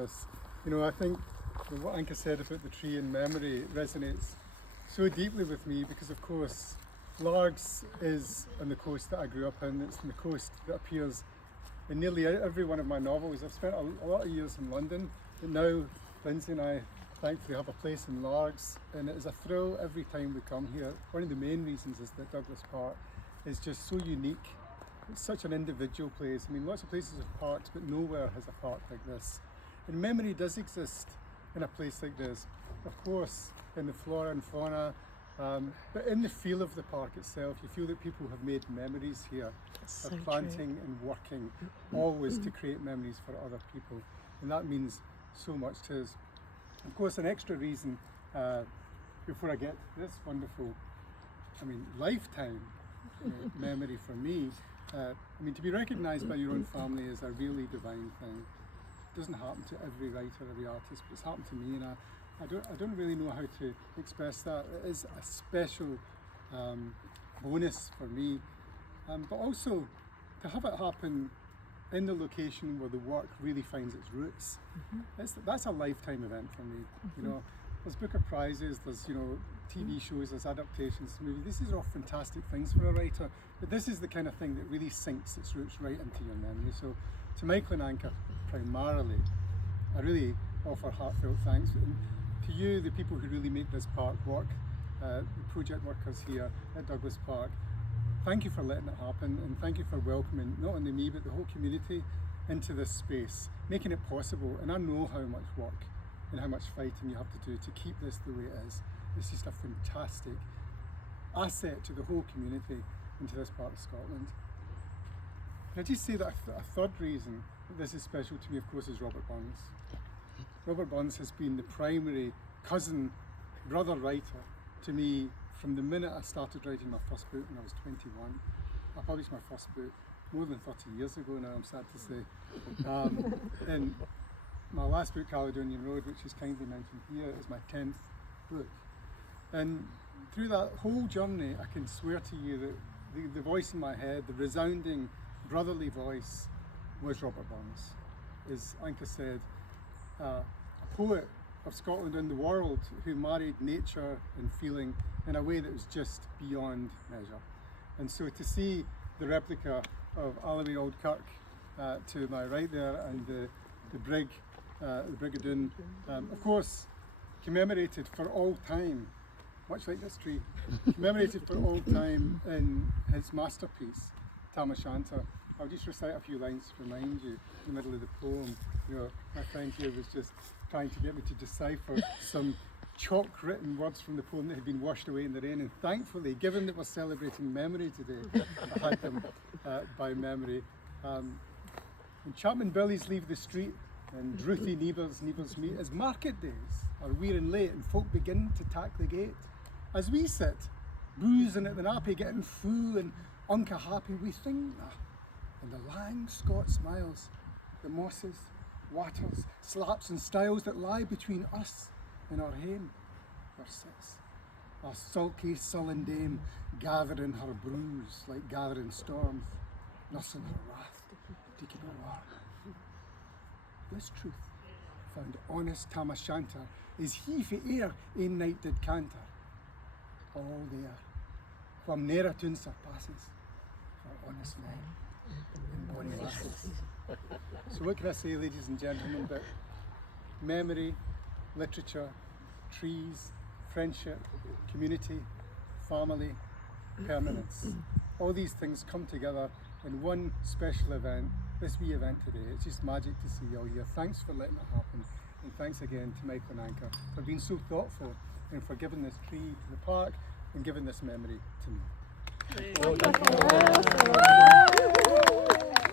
this. You know, I think what Anka said about the tree in memory resonates so deeply with me because, of course, Largs is on the coast that I grew up in. It's on the coast that appears in nearly every one of my novels. I've spent a lot of years in London, but now Lindsay and I thankfully have a place in Largs, and it is a thrill every time we come here. One of the main reasons is that Douglas Park is just so unique. It's such an individual place. I mean, lots of places have parks, but nowhere has a park like this. And memory does exist in a place like this. Of course, in the flora and fauna, but in the feel of the park itself, you feel that people have made memories here, So of planting and working always to create memories for other people. And that means so much to us. Of course, an extra reason, before I get to this wonderful, lifetime memory for me, to be recognised by your own family is a really divine thing. It doesn't happen to every writer, every artist, but it's happened to me, and I don't really know how to express that. It is a special bonus for me, but also to have it happen in the location where the work really finds its roots. That's a lifetime event for me. You know, there's Booker Prizes, there's TV shows, there's adaptations, movies. These are all fantastic things for a writer, but this is the kind of thing that really sinks its roots right into your memory. So to Michael and Anka primarily, I really offer heartfelt thanks. And to you, the people who really make this park work, the project workers here at Douglas Park, thank you for letting it happen, and thank you for welcoming not only me but the whole community into this space, making it possible. And I know how much work and how much fighting you have to do to keep this the way it is. It's just a fantastic asset to the whole community and to this part of Scotland. Can I just say that a third reason that this is special to me, of course, is Robert Burns. Robert Burns has been the primary cousin, brother writer to me from the minute I started writing my first book when I was 21. I published my first book more than 30 years ago now, I'm sad to say. And my last book, Caledonian Road, which is kindly mentioned here, is my 10th book. And through that whole journey, I can swear to you that the voice in my head, the resounding brotherly voice, was Robert Burns. As Anka said, a poet of Scotland and the world who married nature and feeling in a way that was just beyond measure. And so to see the replica of Alloway Old Kirk to my right there, and the brig of Doon, of course, commemorated for all time, much like this tree, commemorated for all time in his masterpiece, Tam O'Shanter. I'll just recite a few lines to remind you in the middle of the poem. My friend here was just trying to get me to decipher some chalk-written words from the poem that had been washed away in the rain, and thankfully, given that we're celebrating memory today, I had them by memory. When Chapman Billies leave the street and Ruthie neighbours meet, as market days are wearing late and folk begin to tack the gate, as we sit, boozing at the nappy, getting fou and unca happy, we think, and the lang Scot smiles, the mosses, waters, slaps and stiles that lie between us and our hame, where sits a sulky, sullen dame, gathering her brews like gathering storms, nursing her wrath to keep her warm. This truth, found honest Tam O'Shanter, is he for e'er ane night did canter. All there, whom ne'er a tune surpasses, for honest men and bonny lasses. So what can I say, ladies and gentlemen, but memory, literature, trees, friendship, community, family, permanence. All these things come together in one special event, this wee event today. It's just magic to see you all here. Thanks for letting it happen. And thanks again to Michael and Anka for being so thoughtful and for giving this tree to the park and giving this memory to me. Thank you.